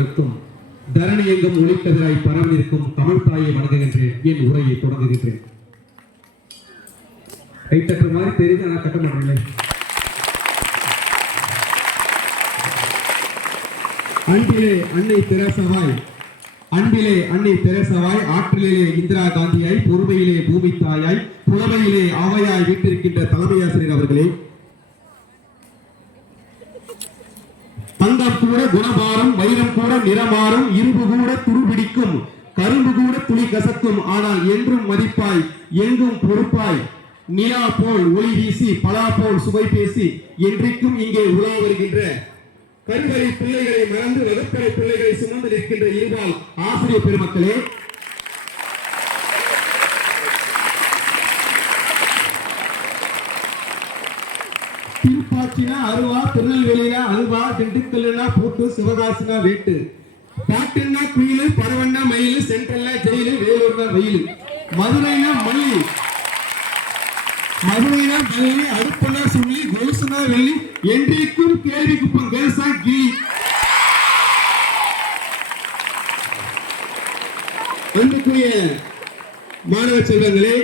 இருக்கும் தரணி எங்கும் ஒளிக்கதிராய் பரவிருக்கும் தமிழ் தாயை வணங்குகின்றேன். என் உரையை தொடங்குகின்றேன். கைத்தட்டுற மாதிரி தெரியுது ஆனால் கட்ட மாட்டேங்களே. அன்பிலே அன்னை தெரசவாய் அன்பிலே அன்னை தெரசவாய் ஆற்றிலே இந்திரா காந்தியாய் பொறுமையிலே பூமி தாயாய் புலமையிலே ஆவையாய் வீட்டிருக்கின்ற தலைமை ஆசிரியர் அவர்களே கூட குணபாரம் வைரம் கூட நிறமாறும் இரும்பு கூட துருபிடிக்கும் கரும்பு கூட துளி கசக்கும் ஆனால் என்றும் மதிப்பாய் எங்கும் பொறுப்பாய். நிலா போல் ஒளி வீசி பலா போல் சுவை பேசி என்றைக்கும் இங்கே உலா வருகின்ற கருவறை பிள்ளைகளை மறந்து வகுப்பறை பிள்ளைகளை சுமந்து நிற்கின்ற இருபால் ஆசிரியர் பெருமக்களே. திருப்பாச்சினா அருவா திருநெல்வேலி அல்வா திண்டுக்கல்லுனா பூட்டு சிவகாசினா வேட்டு. பாட்டுன்னா குயிலு பரவன்னா மயில் சென்ட்ரல்னா ஜெயிலு வேலூர்னா வெயில். மதுரைனா மல்லி. மதுரைனா மல்லி அடுப்புனா சொல்லி கொலுசுனா வெள்ளி என்றைக்கும் கேள்வி குப்பம் கேசா கிளி. அன்புக்குரிய மாணவ செல்வங்களே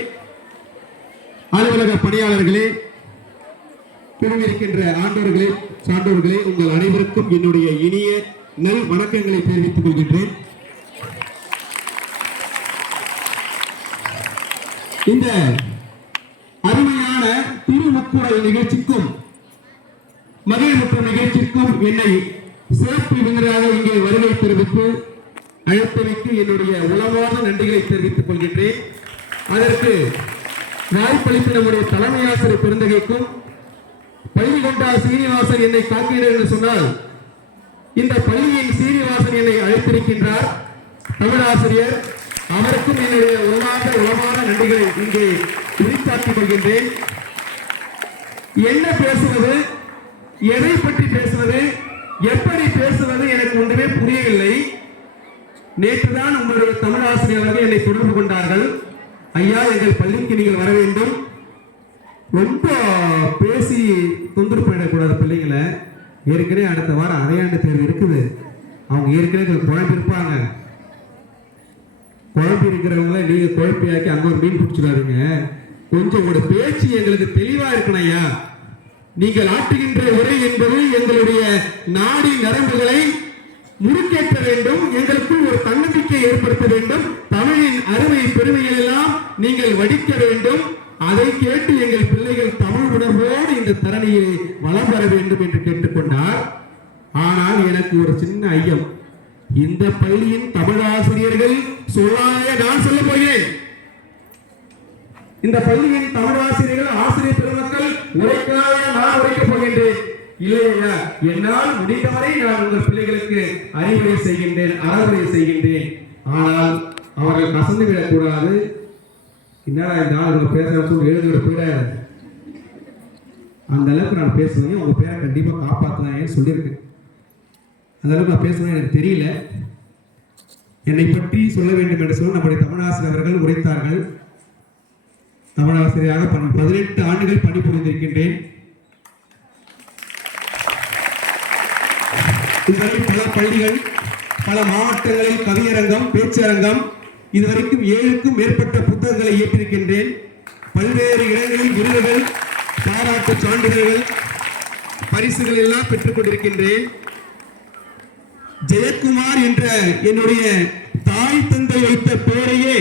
அலுவலக பணியாளர்களே குழுவிருக்கின்ற ஆண்டோர்களே சான்றோர்களே உங்கள் அனைவருக்கும் என்னுடைய இனிய நல் வணக்கங்களை தெரிவித்துக் கொள்கின்றேன். இந்த அருமையான திருமுக்குரல் நிகழ்ச்சிக்கும் மகிழ்வுற்ற நிகழ்ச்சிக்கும் என்னை சிறப்பு விருந்தினராக இங்கே வருகை தெரிவித்து அழைத்தமைக்கு என்னுடைய உளவார்ந்த நன்றிகளை தெரிவித்துக் கொள்கின்றேன். அதற்கு வாய்ப்பளித்த நம்முடைய தலைமை ஆசிரியர் பெருந்தகைக்கும் பள்ளி கொண்டா சீனிவாசன் என்னை காக்கிறார் என்று சொன்னால் இந்த பள்ளியின் சீனிவாசன் என்னை அழைத்திருக்கின்றார். தமிழாசிரியர் அவருக்கும் என்னுடைய உருவாக உளமான நன்றிகளை இங்கே உரித்தாக்கிக் கொள்கின்றேன். என்ன பேசுவது எதை பற்றி பேசுவது எப்படி பேசுவது எனக்கு ஒன்றுமே புரியவில்லை. நேற்றுதான் உங்களுடைய தமிழ் ஆசிரியர்கள் என்னை தொடர்பு கொண்டார்கள். ஐயா எங்கள் பள்ளிக்கு நீங்கள் வர வேண்டும். ரொம்ப பேசி தொந்தரவு பண்ணிடக்கூடாது பிள்ளைங்களை. ஏற்கனவே அடுத்த வாரம் அரையாண்டு தேர்வு இருக்குது. அவங்க ஏற்கனவே கொஞ்சம் குழம்பு குழம்பி இருக்கிறவங்கள நீங்க குழப்பியாக்கி அங்கே ஒரு மீன் பிடிச்சிடாதீங்க. கொஞ்சம் உங்களோட பேச்சு எங்களுக்கு தெளிவாக இருக்கணும் ஐயா. நீங்கள் ஆட்டுகின்ற உரை என்பது எங்களுடைய நாடி நரம்புகளை முறுக்கேற்ற வேண்டும். எங்களுக்குள் ஒரு தன்னம்பிக்கை ஏற்படுத்த வேண்டும். தமிழின் அருமை பெருமைகள் எல்லாம் நீங்கள் வடிக்க வேண்டும். அதை கேட்டு எங்கள் பிள்ளைகள் தமிழ் உணர்வோடு இந்த தரணியை வளம் பெற வேண்டும் என்று கேட்டுக்கொண்டார். ஆனால் எனக்கு ஒரு சின்ன ஐயம். இந்த பள்ளியின் தமிழாசிரியர்கள் சொல்லாய நான் சொல்ல போகிறேன். இந்த பள்ளியின் தமிழ் ஆசிரியர்கள் ஆசிரியர் பெருமக்கள் உரைக்காத நான் உரைக்க போகின்றேன். இல்லையா என்னால் முடிந்தவரை நான் உங்கள் பிள்ளைகளுக்கு அறிவுரை செய்கின்றேன் அறவுரை செய்கின்றேன். ஆனால் அவர்கள் கசந்து விடக்கூடாது. என்னடா இந்த ஆள் உங்க பேசுற சொல்லி போயிடாது. அந்த அளவுக்கு நான் பேசுவேன். உங்கள் பேரை கண்டிப்பாக காப்பாற்றுவேன் சொல்லியிருக்கேன். அந்த அளவுக்கு நான் பேசுவேன். எனக்கு தெரியல. என்னை பற்றி சொல்ல வேண்டும் என்று சொல்லி நம்முடைய தமிழாசிரியர் அவர்கள் உரைத்தார்கள். தமிழாசிரியராக பணி பதினெட்டு ஆண்டுகள் பணிபுரிந்திருக்கின்றேன். இதுவரை பல பள்ளிகள் பல மாவட்டங்களில் கவியரங்கம் பேச்சரங்கம் இதுவரைக்கும் ஏழுக்கும் மேற்பட்ட புத்தகங்களை இயற்றிருக்கின்றேன். பல்வேறு இடங்களில் விருதுகள் பாராட்டு சான்றிதழ்கள் பரிசுகள் எல்லாம் பெற்றுக் கொண்டிருக்கின்றேன். ஜெயக்குமார் என்ற என்னுடைய தாய் தந்தை வைத்த பெயரையே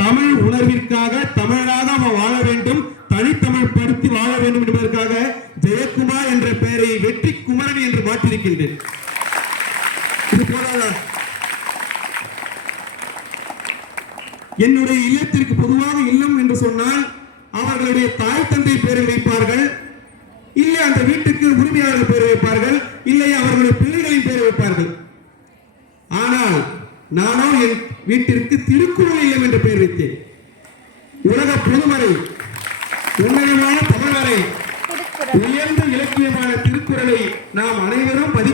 தமிழ் உணர்விற்காக தமிழராக அவன் வாழ வேண்டும் தனித்தமிழ் படுத்தி வாழ வேண்டும் என்பதற்காக ஜெயக்குமார் என்ற பெயரை வெற்றி குமரன் என்று மாற்றிருக்கின்றேன் என்னுடைய இல்லத்திற்கு பொதுவாக இல்லம் என்று சொன்னால் அவர்களுடைய தாய் தந்தை பெயரை வைப்பார்கள். இல்லை அந்த வீட்டுக்கு உரிமையாளர் பெயர் வைப்பார்கள். இல்லை அவர்களுடைய பிள்ளைகளின் பெயர் வைப்பார்கள். ஆனால் நானோ என் வீட்டிற்கு திருக்குறள் இல்லம் என்ற பெயர் வைத்தேன். உலக பொதுமறை உன்னதமான தமிழ்வரை உயர்ந்த இலக்கியமான திருக்குறளை நாம் அனைவரும்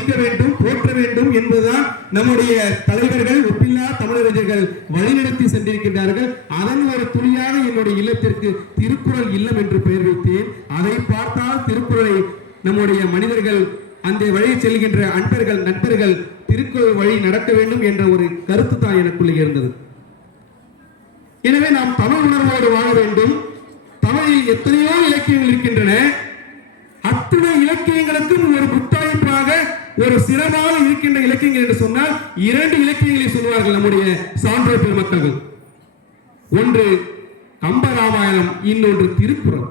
மதிக்க வேண்டும் போற்ற வேண்டும் என்பதுதான் நம்முடைய தலைவர்கள் ஒப்பில்லா தமிழறிஞர்கள் வழிநடத்தி சென்றிருக்கின்றார்கள். அதன் ஒரு துணியாக என்னுடைய இல்லத்திற்கு திருக்குறள் இல்லம் என்று பெயர் வைத்தேன். அதை பார்த்தால் திருக்குறளை நம்முடைய மனிதர்கள் அந்த வழியை செல்கின்ற அன்பர்கள் நண்பர்கள் திருக்குறள் வழி நடக்க வேண்டும் என்ற ஒரு கருத்து தான் எனக்குள்ளே இருந்தது. எனவே நாம் தமிழ் உணர்வோடு வாழ வேண்டும். தமிழில் எத்தனையோ இலக்கியங்கள் இருக்கின்றன. அத்தனை இலக்கியங்களுக்கும் ஒரு புத்தாய்ப்பாக ஒரு சிறப்பாக இருக்கின்ற இலக்கியங்கள் என்று சொன்னால் இரண்டு இலக்கியங்களை சொல்வார்கள் நம்முடைய சான்றோர் பெருமக்கள். ஒன்று கம்பராமாயணம் இன்னொன்று திருக்குறள்.